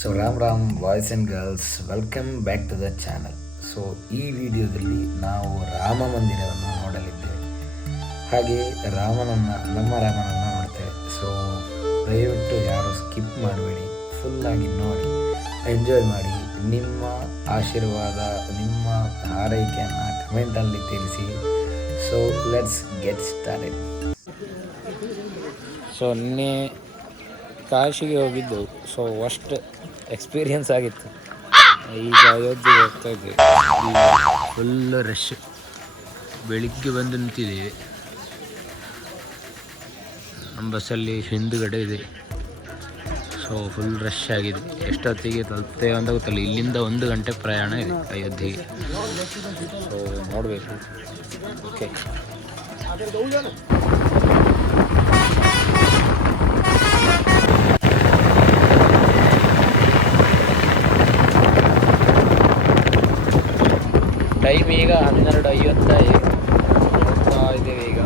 So Ram Ram boys and girls, welcome back to the channel. So ಈ ವಿಡಿಯೋದಲ್ಲಿ ನಾವು ರಾಮ ಮಂದಿರವನ್ನು ನೋಡಲಿದ್ದೇವೆ. ಹಾಗೆ ನಮ್ಮ ರಾಮನನ್ನು ನೋಡ್ತೇವೆ. ಸೊ ದಯವಿಟ್ಟು ಯಾರು ಸ್ಕಿಪ್ ಮಾಡಬೇಡಿ, ಫುಲ್ಲಾಗಿ ನೋಡಿ, ಎಂಜಾಯ್ ಮಾಡಿ. ನಿಮ್ಮ ಆಶೀರ್ವಾದ, ನಿಮ್ಮ ಹಾರೈಕೆಯನ್ನು ಕಮೆಂಟಲ್ಲಿ ತಿಳಿಸಿ. So let's get started. So ನಿನ್ನೆ ಕಾಶಿಗೆ ಹೋಗಿದ್ದು. ಸೊ ಅಷ್ಟು ಎಕ್ಸ್ಪೀರಿಯನ್ಸ್ ಆಗಿತ್ತು. ಈಗ ಅಯೋಧ್ಯೆಗೆ ಹೋಗ್ತಾ ಇದ್ದೀವಿ. ಈಗ ಫುಲ್ ರಶ್. ಬೆಳಿಗ್ಗೆ ಬಂದು ನಿಂತಿದ್ದೀವಿ. ನಮ್ಮ ಬಸ್ಸಲ್ಲಿ ಹಿಂದುಗಡೆ ಇದೆ. ಸೊ ಫುಲ್ ರಶ್ ಆಗಿದೆ. ಎಷ್ಟೊತ್ತಿಗೆ ತಲುಪ್ತೇವೆ ಅಂತ ಗೊತ್ತಿಲ್ಲ. ಇಲ್ಲಿಂದ 1 ಗಂಟೆ ಪ್ರಯಾಣ ಇದೆ ಅಯೋಧ್ಯೆಗೆ. ಸೊ ನೋಡಬೇಕು. ಓಕೆ, ಟೈಮ್ ಈಗ 12:55 ಹೋಗ್ತಾ ಇದ್ದೇವೆ ಈಗ.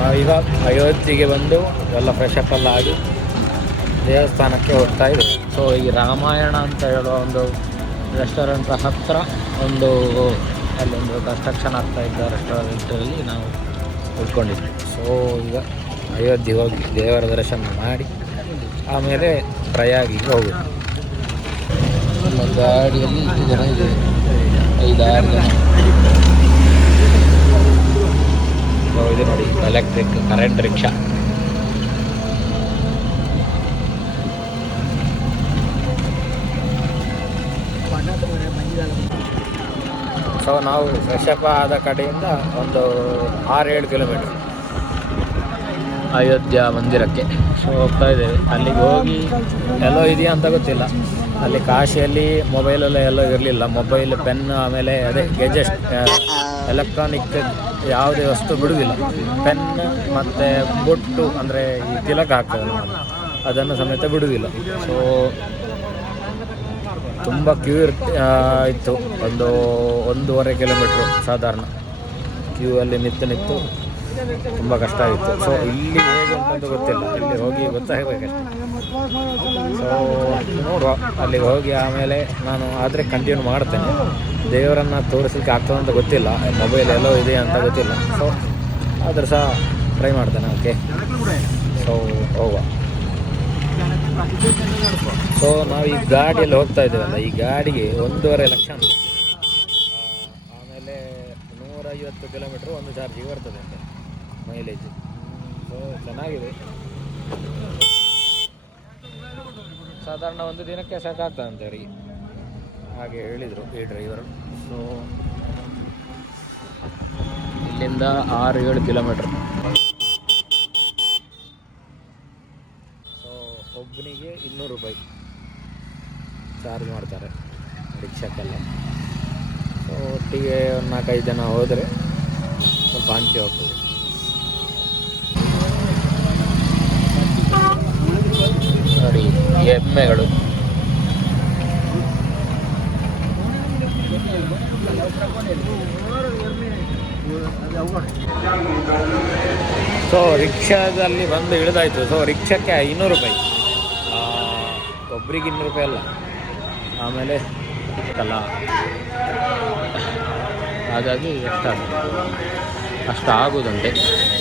ನಾವೀಗ ಅಯೋಧ್ಯೆಗೆ ಬಂದು ಎಲ್ಲ ಫ್ರೆಶಪ್ ಎಲ್ಲ ಆಗಿ ದೇವಸ್ಥಾನಕ್ಕೆ ಹೋಗ್ತಾ ಇದ್ದೀವಿ. ಸೊ ಈ ರಾಮಾಯಣ ಅಂತ ಹೇಳುವ ಒಂದು ರೆಸ್ಟೋರೆಂಟ್ ಹತ್ತಿರ ಅಲ್ಲೊಂದು ಕನ್ಸ್ಟ್ರಕ್ಷನ್ ಆಗ್ತಾ ಇದ್ದ ರೆಸ್ಟೋರೆಂಟಲ್ಲಿ ನಾವು ಉಳ್ಕೊಂಡಿದ್ವಿ. ಸೊ ಈಗ ಅಯೋಧ್ಯೆಗೆ ಹೋಗಿ ದೇವರ ದರ್ಶನ ಮಾಡಿ ಆಮೇಲೆ ಪ್ರಯಾಗಿಗೆ ಹೋಗೋದು. ನಮ್ಮ ಗಾಡಿಯಲ್ಲಿ ಇಷ್ಟು ಜನ ಇದೆ, 5-6 ಜನ. ಇದು ನೋಡಿ, ಎಲೆಕ್ಟ್ರಿಕ್ ಕರೆಂಟ್ ರಿಕ್ಷಾ. ಸೊ ನಾವು ಫ್ರೆಶಪ್ ಆದ ಕಡೆಯಿಂದ ಒಂದು 6-7 ಕಿಲೋಮೀಟರ್ ಅಯೋಧ್ಯ ಮಂದಿರಕ್ಕೆ ಹೋಗ್ತಾ ಇದ್ದೇವೆ. ಅಲ್ಲಿಗೆ ಹೋಗಿ ಎಲ್ಲೋ ಇದೆಯಾ ಅಂತ ಗೊತ್ತಿಲ್ಲ. ಅಲ್ಲಿ ಕಾಶಿಯಲ್ಲಿ ಮೊಬೈಲೆಲ್ಲ ಎಲ್ಲೋ ಇರಲಿಲ್ಲ. ಮೊಬೈಲ್, ಪೆನ್, ಆಮೇಲೆ ಅದೇ ಗೆಜೆಟ್, ಎಲೆಕ್ಟ್ರಾನಿಕ್ ಯಾವುದೇ ವಸ್ತು ಬಿಡುವುದಿಲ್ಲ. ಪೆನ್ ಮತ್ತು ಬೊಟ್ಟು ಅಂದರೆ ಈ ತಿಲಕ ಹಾಕ್ತದೆ, ಅದನ್ನು ಸಮೇತ ಬಿಡುವುದಿಲ್ಲ. ಸೊ ತುಂಬ ಕ್ಯೂ ಇತ್ತು. ಒಂದು 1.5 ಕಿಲೋಮೀಟ್ರು ಸಾಧಾರಣ ಕ್ಯೂ ಅಲ್ಲಿ ನಿಂತು ತುಂಬ ಕಷ್ಟ ಆಗಿತ್ತು. ಸೊ ಇಲ್ಲಿ ಹೇಗೆ ಉಂಟಂತ ಗೊತ್ತಿಲ್ಲ, ಇಲ್ಲಿ ಹೋಗಿ ಗೊತ್ತಾಗಬೇಕಷ್ಟೆ. ಸೊ ನೋಡುವ, ಅಲ್ಲಿಗೆ ಹೋಗಿ ಆಮೇಲೆ ನಾನು ಆದರೆ ಕಂಟಿನ್ಯೂ ಮಾಡ್ತೇನೆ. ದೇವರನ್ನು ತೋರಿಸಲಿಕ್ಕೆ ಆಗ್ತದೆ ಅಂತ ಗೊತ್ತಿಲ್ಲ, ಮೊಬೈಲ್ ಎಲ್ಲೋ ಇದೆ ಅಂತ ಗೊತ್ತಿಲ್ಲ. ಸೊ ಆದರೂ ಸಹ ಟ್ರೈ ಮಾಡ್ತೇನೆ. ಓಕೆ, ಸೊ ಹೋಗುವ. ಸೊ ನಾವು ಈ ಗಾಡಿಯಲ್ಲಿ ಹೋಗ್ತಾ ಇದ್ದೇವಲ್ಲ, ಈ ಗಾಡಿಗೆ 1.5 ಲಕ್ಷ ಅಂತ. ಆಮೇಲೆ 150 ಕಿಲೋಮೀಟ್ರ್ ಒಂದು ಚಾರ್ಜಿಗೆ ಬರ್ತದೆ ಅಂತ, ಮೈಲೇಜ್. ಸೊ ಚೆನ್ನಾಗಿದೆ. ಸಾಧಾರಣ ಒಂದು ದಿನಕ್ಕೆ ಸಾಕಾಗ್ತದೆ ಅಂತ ಅವರಿಗೆ, ಹಾಗೆ ಹೇಳಿದರು ಈ ಡ್ರೈವರು. ಸೊ ಇಲ್ಲಿಂದ 6-7 ಕಿಲೋಮೀಟ್ರ್. ಸೊ ಒಬ್ಬನಿಗೆ 200 ರೂಪಾಯಿ ಚಾರ್ಜ್ ಮಾಡ್ತಾರೆ ರಿಕ್ಷಾಕ್ಕೆಲ್ಲ. ಸೊ ಒಟ್ಟಿಗೆ ಒಂದು 4-5 ಜನ ಹೋದರೆ ಸ್ವಲ್ಪ ಹಂಚಿ ಹೋಗ್ತದೆ. ನೋಡಿ ಎಮ್ಮೆಗಳು. ಸೊ ರಿಕ್ಷಾದಲ್ಲಿ ಬಂದು ಇಳಿದಾಯಿತು. ಸೊ ರಿಕ್ಷಾಕ್ಕೆ 500 ರೂಪಾಯಿ, ಒಬ್ರಿಗೆ 200 ರೂಪಾಯಿ ಅಲ್ಲ. ಆಮೇಲೆ ಅಲ್ಲ, ಹಾಗಾಗಿ ಅಷ್ಟು ಆಗೋದಂತೆ.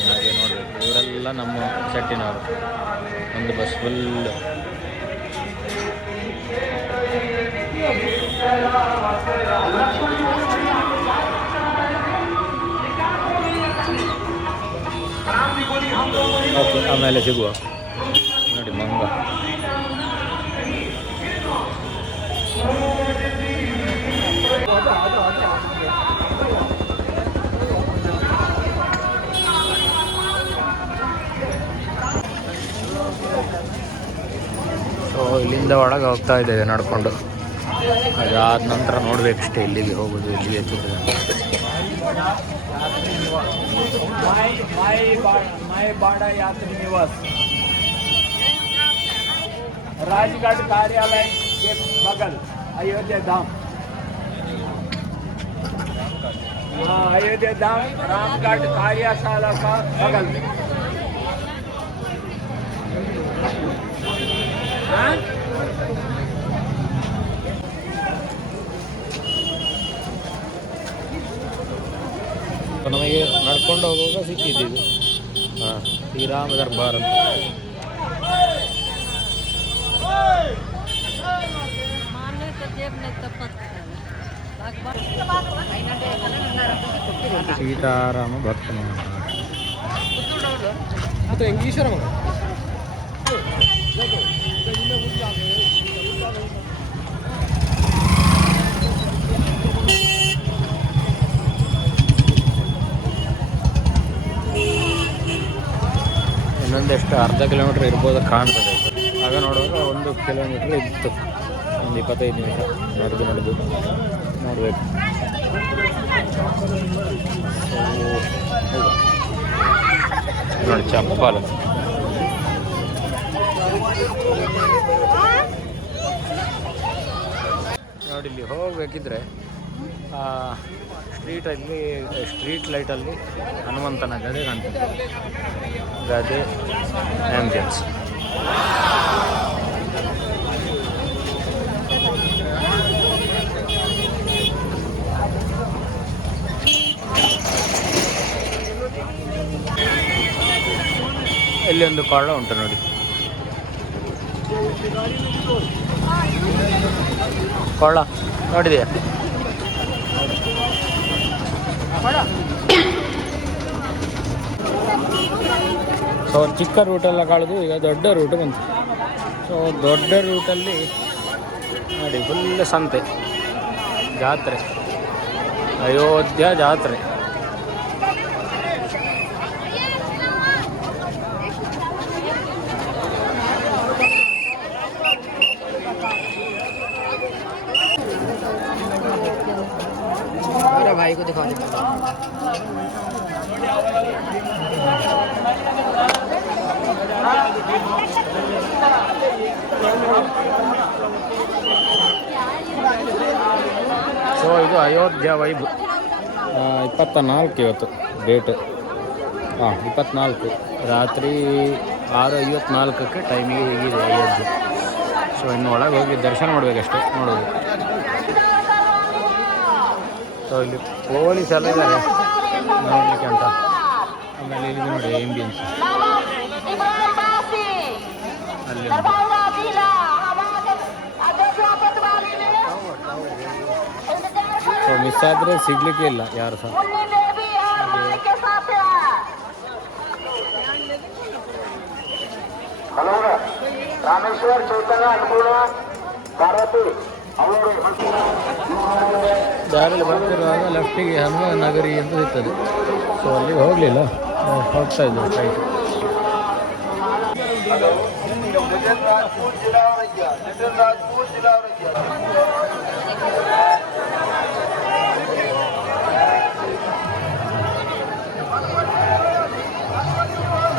ಹಾಗೆ ನೋಡಬೇಕು. ಇವರೆಲ್ಲ ನಮ್ಮ ಸೆಟ್ಟಿನವರು. ಒಂದು ಬಸ್ ಫುಲ್ ಆಮೇಲೆ ಸಿಗುವ. ನೋಡಿ ಮಂಗ. ಸೊ ಇಲ್ಲಿಂದ ಒಳಗೆ ಹೋಗ್ತಾ ಇದ್ದೇವೆ ನಡ್ಕೊಂಡು. ಅದಾದ ನಂತರ ನೋಡ್ಬೇಕಷ್ಟೇ ಇಲ್ಲಿಗೆ ಹೋಗೋದು, ಇಲ್ಲಿಗೆ ಎತ್ತಿದ್ರೆ. मायबाड़ा यात्री निवास राजगढ़ कार्यालय के बगल अयोध्या धाम। हाँ, अयोध्या धाम रामगढ़ कार्यशाला का बगल में। हाँ? ನಮಗೆ ನಡ್ಕೊಂಡು ಹೋಗುವಾಗ ಸಿಕ್ಕಿದ್ದೀವಿ. ಹಾಂ, ಶ್ರೀರಾಮ ದರ್ಬಾರ್ ಅಂತ. ಸೀತಾರಾಮ ಭಕ್ತನ ಮತ್ತು ಇಂಗ್ಲೀಷರ ಇನ್ನೊಂದೆಷ್ಟು ಅರ್ಧ ಕಿಲೋಮೀಟ್ರ್ ಇರ್ಬೋದು ಕಾಣ್ತದೆ. ಆಗ ನೋಡುವಾಗ 1 ಕಿಲೋಮೀಟ್ರ್ ಇತ್ತು. ಒಂದು 25 ನಿಮಿಷ ನಡೆದು ನೋಡಬೇಕು. ನೋಡಿ ಚಪ್ಪಲ್. ನೋಡಿ ಇಲ್ಲಿ ಹೋಗಬೇಕಿದ್ರೆ ಸ್ಟ್ರೀಟ್ ಲೈಟಲ್ಲಿ ಹನುಮಂತನ ಗದೆ ಕಾಣ್ತದೆ. ಗದೆ ಆ್ಯಂಬಿಯನ್ಸ್. ಇಲ್ಲಿ ಒಂದು ಕೊಳ್ಳ ಉಂಟು ನೋಡಿ. ಕೊಳ್ಳ ನೋಡಿದೆಯಾ? ಸೊ ಚಿಕ್ಕ ರೂಟೆಲ್ಲ ಕಳೆದು ಈಗ ದೊಡ್ಡ ರೂಟ್ ಬಂತು. ಸೊ ದೊಡ್ಡ ರೂಟಲ್ಲಿ ನೋಡಿ ಫುಲ್ ಸಂತೆ, ಜಾತ್ರೆ, ಅಯೋಧ್ಯ ಜಾತ್ರೆ. भाई को दिखा दे. ಸೊ ಇದು ಅಯೋಧ್ಯ ವೈಬ್. 24 ಇವತ್ತು ಡೇಟ್. 24 ರಾತ್ರಿ 6:54 ಟೈಮಿಗೆ ಹೀಗಿದೆ ಅಯೋಧ್ಯೆ. ಸೊ ಇನ್ನು ಒಳಗೆ ಹೋಗಿ ದರ್ಶನ ಮಾಡಬೇಕಷ್ಟೇ, ನೋಡೋದು. ಸೊ ಇಲ್ಲಿ ಪೊಲೀಸ್ ಎಲ್ಲ ಇದ್ದಾರೆ ನೋಡಲಿಕ್ಕೆ ಅಂತ. ಆಮೇಲೆ ಇಲ್ಲಿ ನೋಡಿ ಆಂಬಿಯನ್ಸ್ ಅಲ್ಲಿ. ಸೊ ಮಿಸ್ ಆದರೆ ಸಿಗಲಿಕ್ಕೆ ಇಲ್ಲ ಯಾರು ಸಹ. ರಾಮೇಶ್ವರ ಚೈತನ್ಯ ಅನುಕೂಲ ಭಾರತಿ ದಾರಿಯಲ್ಲಿ ಬರ್ತಿರುವಾಗ ಲೆಫ್ಟಿಗೆ ಹನುಮಾನ್ ನಗರಿ ಅಂತ ಸಿಗ್ತದೆ. ಸೊ ಅಲ್ಲಿಗೆ ಹೋಗಲಿಲ್ಲ, ಹೋಗ್ತಾ ಇದ್ದೆ ಸ್ಟ್ರೈಟ್.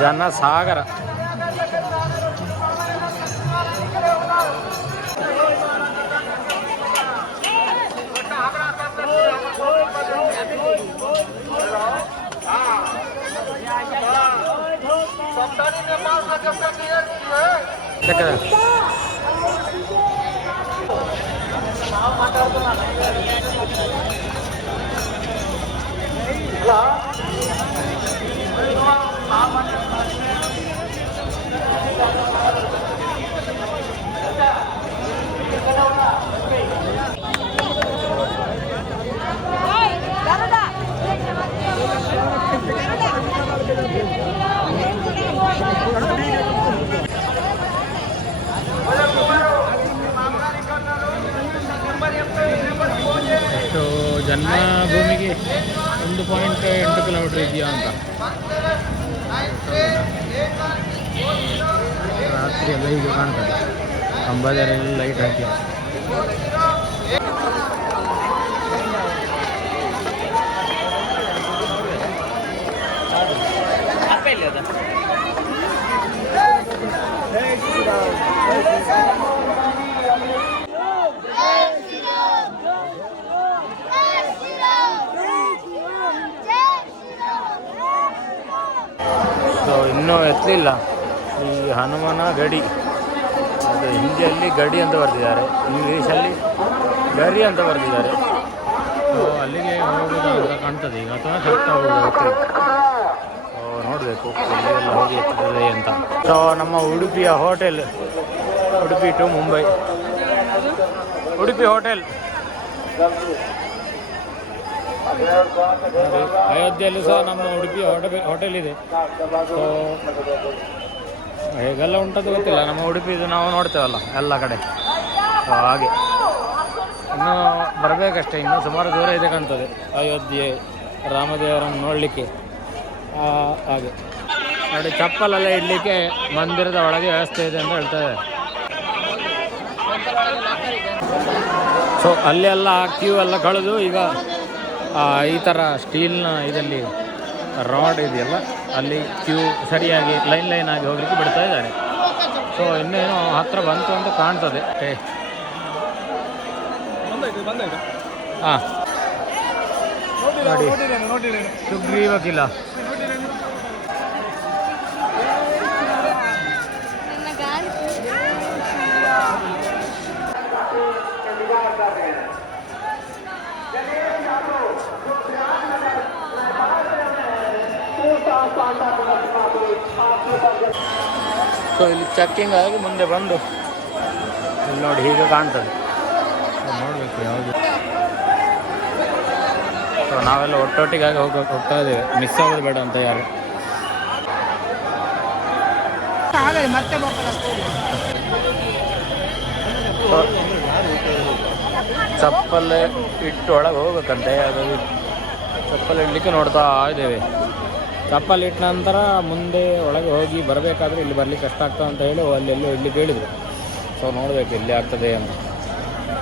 ಜನ ಸಾಗರ. ಇಲ್ಲಿಗೆ 1.8 ಕಿಲೋಮೀಟರ್ ಇದೆಯಾ ಅಂತ. ರಾತ್ರಿ ಎಲ್ಲ ಹೀಗೆ ಕಾಣ್ತದೆ, ಕಂಬದಲ್ಲೆಲ್ಲ ಲೈಟ್ ಹಾಕಿ. ಸೊ ಇನ್ನೂ ಎತ್ತಲಿಲ್ಲ ಈ ಹನುಮನ ಗಡಿ. ಅದು ಹಿಂದಿಯಲ್ಲಿ ಗಡಿ ಅಂತ ಬರೆದಿದ್ದಾರೆ, ಇಂಗ್ಲೀಷಲ್ಲಿ ಗರಿ ಅಂತ ಬರೆದಿದ್ದಾರೆ. ಸೊ ಅಲ್ಲಿಗೆ ಹೋಗೋದು ಅಂತ ಕಾಣ್ತದೆ ಈಗ, ಅಥವಾ ಹತ್ತಾ ಹೋಗೋದು. ಸೊ ನೋಡಬೇಕು ಎಲ್ಲಿಗೆಲ್ಲ ಹೋಗಿ ಎತ್ತುತ್ತದೆ ಅಂತ. ಸೊ ನಮ್ಮ ಉಡುಪಿಯ hotel, Udupi to Mumbai, Udupi hotel. ಅಯೋಧ್ಯೆಯಲ್ಲೂ ಸಹ ನಮ್ಮ ಉಡುಪಿ ಹೋಟೆಲ್ ಇದೆ. ಸೊ ಹೇಗೆಲ್ಲ ಉಂಟದು ಗೊತ್ತಿಲ್ಲ, ನಮ್ಮ ಉಡುಪಿದು ನಾವು ನೋಡ್ತೇವಲ್ಲ ಎಲ್ಲ ಕಡೆ. ಸೊ ಹಾಗೆ ಇನ್ನೂ ಬರಬೇಕಷ್ಟೇ, ಇನ್ನೂ ಸುಮಾರು ದೂರ ಇದೆ ಕಾಣ್ತದೆ ಅಯೋಧ್ಯೆ ರಾಮದೇವರನ್ನು ನೋಡಲಿಕ್ಕೆ. ಹಾಗೆ ನೋಡಿ, ಚಪ್ಪಲೆಲ್ಲ ಇಡಲಿಕ್ಕೆ ಮಂದಿರದ ಒಳಗೆ ವ್ಯವಸ್ಥೆ ಇದೆ ಅಂತ ಹೇಳ್ತಾರೆ. ಸೊ ಅಲ್ಲೆಲ್ಲ ಕ್ಯೂ ಎಲ್ಲ ಕಳೆದು ಈಗ ಈ ಥರ ಸ್ಟೀಲ್ನ ಇದರಲ್ಲಿ ರಾಡ್ ಇದೆಯಲ್ಲ, ಅಲ್ಲಿ ಕ್ಯೂ ಸರಿಯಾಗಿ ಲೈನ್ ಆಗಿ ಹೋಗ್ಲಿಕ್ಕೆ ಬಿಡ್ತಾ ಇದ್ದಾರೆ. ಸೊ ಇನ್ನೇನು ಹತ್ರ ಬಂತು ಅಂತ ಕಾಣ್ತದೆ. ಹಾಂ ನೋಡಿ, ಸುಗ್ರೀವ ಕಿಲ. ಸೊ ಇಲ್ಲಿ ಚೆಕ್ಕಿಂಗ್ ಆಗಿ ಮುಂದೆ ಬಂದು ಇಲ್ಲಿ ನೋಡಿ ಹೀಗೆ ಕಾಣ್ತದೆ. ನೋಡಬೇಕು ಯಾವುದು. ಸೊ ನಾವೆಲ್ಲ ಒಟ್ಟೊಟ್ಟಿಗಾಗಿ ಹೋಗ್ತಾ ಇದ್ದೇವೆ, ಮಿಸ್ ಆಗೋದು ಬೇಡ ಅಂತ ಯಾರು. ಚಪ್ಪಲ್ ಇಟ್ಟು ಒಳಗೆ ಹೋಗ್ಬೇಕಂತೆ, ಅದು ಚಪ್ಪಲ್ ಇಡಲಿಕ್ಕೆ ನೋಡ್ತಾ ಇದ್ದೇವೆ. ಚಪ್ಪಲ್ ಇಟ್ಟ ನಂತರ ಮುಂದೆ ಒಳಗೆ ಹೋಗಿ ಬರಬೇಕಾದ್ರೆ ಇಲ್ಲಿ ಬರಲಿಕ್ಕೆ ಕಷ್ಟ ಆಗ್ತದೆ ಅಂತ ಹೇಳಿ ಅಲ್ಲೆಲ್ಲೋ ಇಡ್ಲಿಕ್ಕೆ ಹೇಳಿದರು. ಸೊ ನೋಡಬೇಕು ಎಲ್ಲಿ ಆಗ್ತದೆ ಅಂತ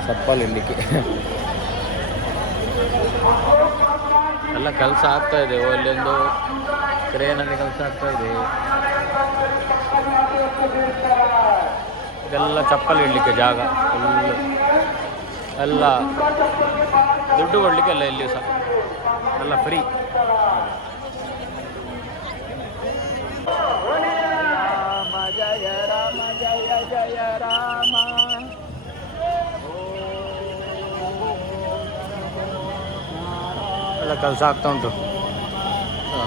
ಚಪ್ಪಲ್ ಇಡಲಿಕ್ಕೆ. ಎಲ್ಲ ಕೆಲಸ ಆಗ್ತಾ ಇದೆ, ಅಲ್ಲೊಂದು ಕ್ರೇನಲ್ಲಿ ಕೆಲಸ ಆಗ್ತಾ ಇದೆ. ಇದೆಲ್ಲ ಚಪ್ಪಲ್ ಇಡಲಿಕ್ಕೆ ಜಾಗ, ಫುಲ್ಲು ಎಲ್ಲ ದುಡ್ಡು ಕೊಡಲಿಕ್ಕೆ ಎಲ್ಲ ಎಲ್ಲಿಯೂ ಸಹ ಎಲ್ಲ ಫ್ರೀ. ಜಯ ರಾಮ ಜಯ ಜಯ ರಾಮ, ಎಲ್ಲ ಕೆಲಸ ಆಗ್ತಾ ಉಂಟು.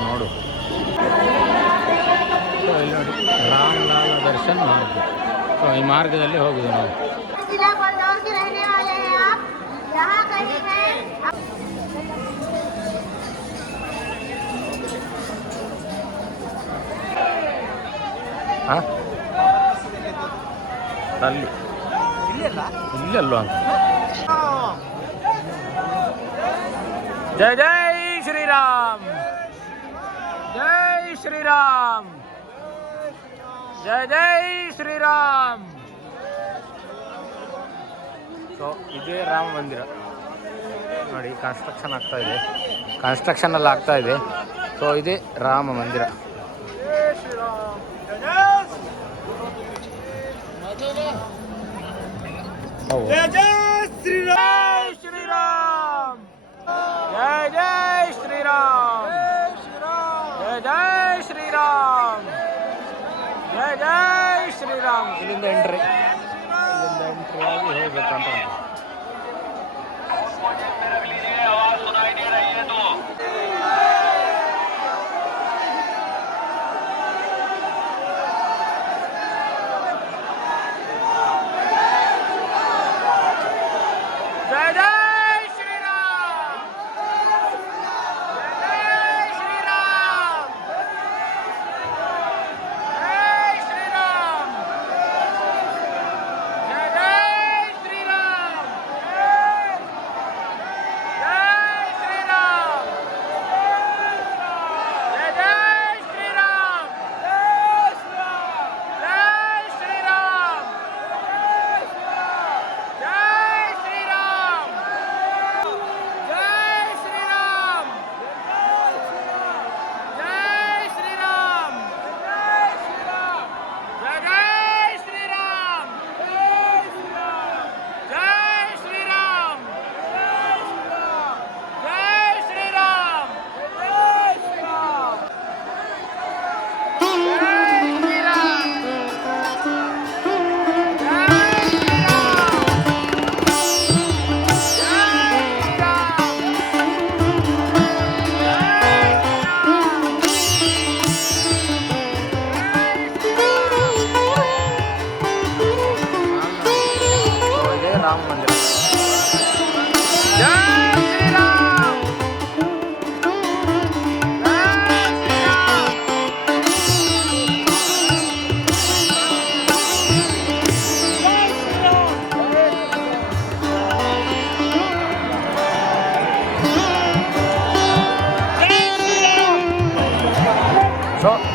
ನೋಡು ಇಲ್ಲಿ ನೋಡಿ, ರಾಮಲಾಲ ದರ್ಶನ್ ಮಾರ್ಗ. ಈ ಮಾರ್ಗದಲ್ಲಿ ಹೋಗುದು ನಾವು. ಅಲ್ಲಿ ಇಲ್ಲಲ್ವಾ ಅಂತ. ಜೈ ಜೈ ಶ್ರೀರಾಮ್, ಜೈ ಶ್ರೀರಾಮ್, ಜೈ ಜೈ ಶ್ರೀರಾಮ್. ಸೊ ಇದೇ ರಾಮ ಮಂದಿರ ನೋಡಿ, ಕನ್ಸ್ಟ್ರಕ್ಷನ್ ಆಗ್ತಾ ಇದೆ, ಕನ್ಸ್ಟ್ರಕ್ಷನ್ ಎಲ್ಲ ಆಗ್ತಾ ಇದೆ. ಸೊ ಇದೇ ರಾಮ ಮಂದಿರ. ಜಯ ಜಯ ಶ್ರೀರಾಮ್, ಶ್ರೀರಾಮ್, ಜಯ ಜಯ ಶ್ರೀರಾಮ್, ಜಯ ಜಯ ಶ್ರೀರಾಮ್, ಜಯ ಜಯ ಶ್ರೀರಾಮ್. ಇಲ್ಲಿಂದ ಎಂಟ್ರಿ ಆಗಿ ಹೋಗ್ಬೇಕಂತ.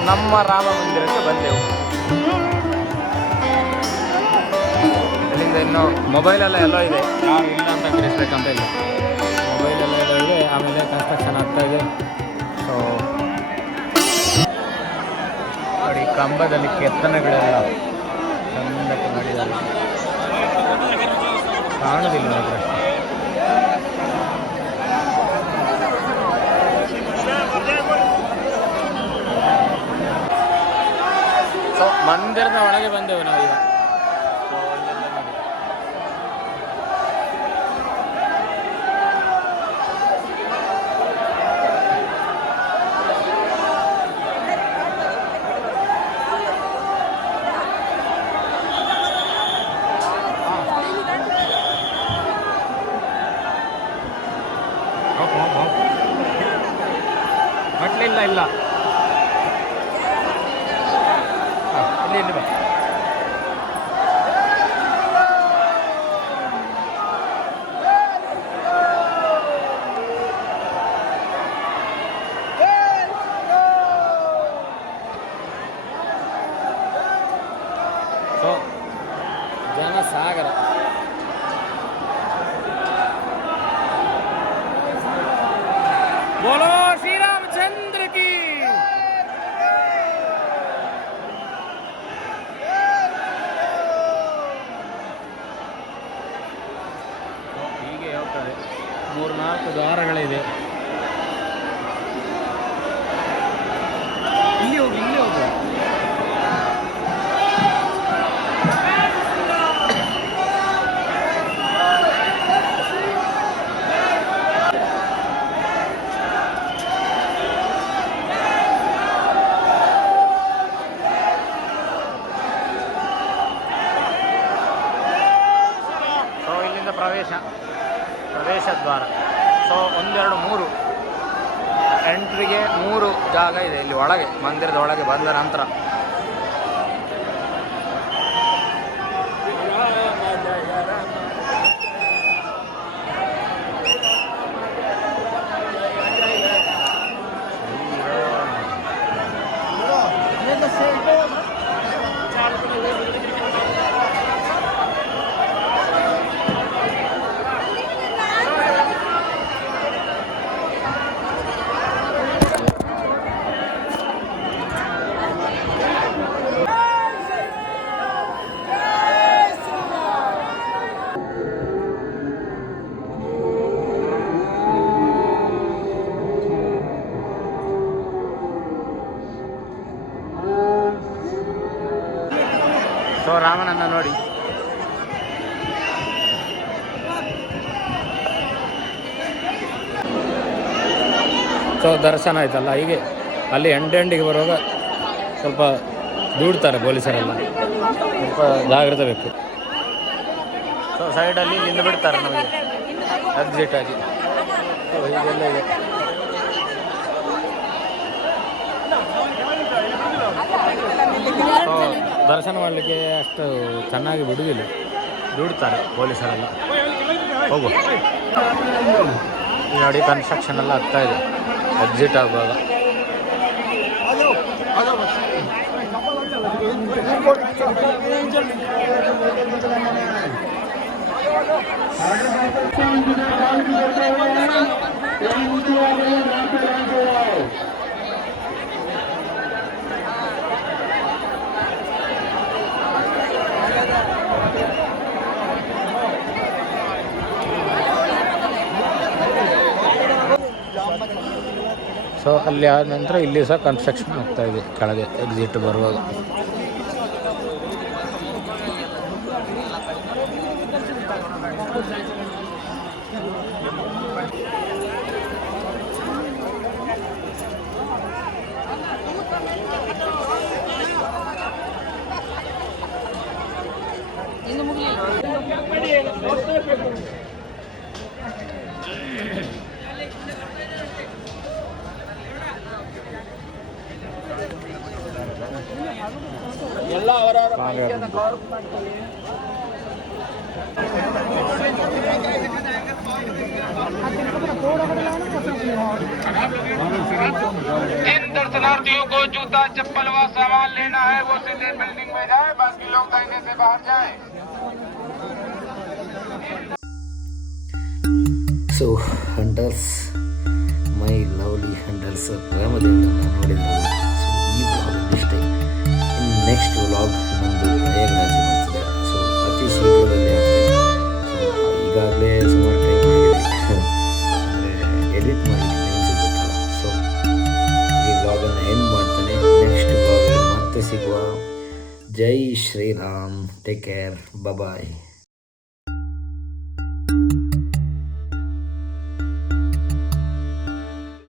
ನಮ್ಮ ರಾಮ ಮಂದಿರಕ್ಕೆ ಬಂದೆವು. ಇಲ್ಲಿಂದ ಇನ್ನು ಮೊಬೈಲೆಲ್ಲ ಎಲ್ಲೋ ಇದೆ, ಯಾರು ಇಲ್ಲ ಅಂತ ಗಿರಿಸ್ಬೇಕಂತ ಇಲ್ಲ. ಮೊಬೈಲೆಲ್ಲ ಎಲ್ಲೋ ಇದೆ. ಆಮೇಲೆ ಕನ್ಸ್ಟ್ರಕ್ಷನ್ ಆಗ್ತಾ ಇದೆ. ಸೊ ನೋಡಿ, ಕಂಬದಲ್ಲಿ ಕೆತ್ತನೆಗಳೆಲ್ಲ ಚಂದಕ್ಕೆ ಮಾಡಿದ್ದಾರೆ. ಕಾಣುವುದಿಲ್ಲ ನೋಡ್ರೆ. ಸೊ ಮಂದಿರದ ಒಳಗೆ ಬಂದೆವು ನಾವೀಗ. ಮಟ್ಲಿಲ್ಲ ಇಲ್ಲ ಇಲ್ಲಿ ಇಲ್ಲಿ ಬಾ. ಸೊ ಜನಸಾಗರ. बोलो श्री रामचंद्र की. ಹೀಗೆ ಹೋಗ್ತದೆ. 3-4 ದ್ವಾರಗಳಿದೆ. ಇಲ್ಲಿ ಹೋಗಿ ಇಲ್ಲಿ ಹೋಗುವ. ಪ್ರವೇಶ ದ್ವಾರ. ಸೊ 1, 2, 3 ಎಂಟ್ರಿಗೆ 3 ಜಾಗ ಇದೆ ಇಲ್ಲಿ ಒಳಗೆ, ಮಂದಿರದ ಒಳಗೆ ಬಂದ ನಂತರ. ಸೊ ರಾಮನನ್ನ ನೋಡಿ. ಸೊ ದರ್ಶನ ಆಯ್ತಲ್ಲ, ಹೀಗೆ ಅಲ್ಲಿ ಎಂಡಿಗೆ ಬರುವಾಗ ಸ್ವಲ್ಪ ದೂಡ್ತಾರೆ ಪೊಲೀಸರೆಲ್ಲ, ಸ್ವಲ್ಪ ಜಾಗ್ರತೆ ಬೇಕು. ಸೊ ಸೈಡಲ್ಲಿ ನಿಂದು ಬಿಡ್ತಾರೆ ನಮಗೆ ಎಕ್ಸಿಟ್ ಆಗಿ. ಸೊ ಹೀಗೆಲ್ಲ ಇದೆ. ಸೊ ದರ್ಶನ ಮಾಡಲಿಕ್ಕೆ ಅಷ್ಟು ಚೆನ್ನಾಗಿ ಬಿಡುವುದಿಲ್ಲ, ದೂಡ್ತಾರೆ ಪೊಲೀಸರೆಲ್ಲ. ಹೋಗು ನೋಡಿ, ಕನ್ಸ್ಟ್ರಕ್ಷನ್ ಎಲ್ಲ ಆಗ್ತಾ ಇದೆ ಎಕ್ಸಿಟ್ ಆಗುವಾಗ. ಸೊ ಅಲ್ಲಿ ಆದ ನಂತರ ಇಲ್ಲಿ ಸಹ ಕನ್ಸ್ಟ್ರಕ್ಷನ್ ಆಗ್ತಾ ಇದೆ ಕೆಳಗೆ ಎಕ್ಸಿಟ್ ಬರುವಾಗ. ಎಲ್ಲ ಅವರವರ दर्शनार्थियों को जूता चप्पल व सामान लेना है वो सीधे बिल्डिंग में जाए, बाकी लोग दाहिने से बाहर जाएं। So hunters, my lovely hunters, ರಾಮದೇವರನ್ನು ನೋಡಿದ್ರಲ್ಲ. ಸೊ ಈ ವ್ಲಾಗ್ ಇಷ್ಟೇ. ಇನ್ನು ನೆಕ್ಸ್ಟ್ ವ್ಲಾಗ್ ನಮ್ಮದು ಪ್ರಯಾಗರಾಜ್ ಬರ್ತದೆ. ಸೊ ಅತಿ ಶೀಘ್ರದಲ್ಲಿ ಆಗ್ತದೆ. ಸೊ ಈಗಾಗಲೇ ಸುಮಾರು ಟೈಮ್ ಆಗಿದೆ, ಅಂದರೆ ಎಡಿಟ್ ಮಾಡಲಿಕ್ಕೆ ಟೈಮ್ ಸಿಗುತ್ತಲ್ಲ. ಸೊ ಈ ವ್ಲಾಗನ್ನು ಎಂಡ್ ಮಾಡ್ತಾನೆ. ನೆಕ್ಸ್ಟ್ ವ್ಲಾಗಲ್ಲಿ ಮತ್ತೆ ಸಿಗುವ. ಜೈ ಶ್ರೀರಾಮ್. Take care. ಬಾಯ್.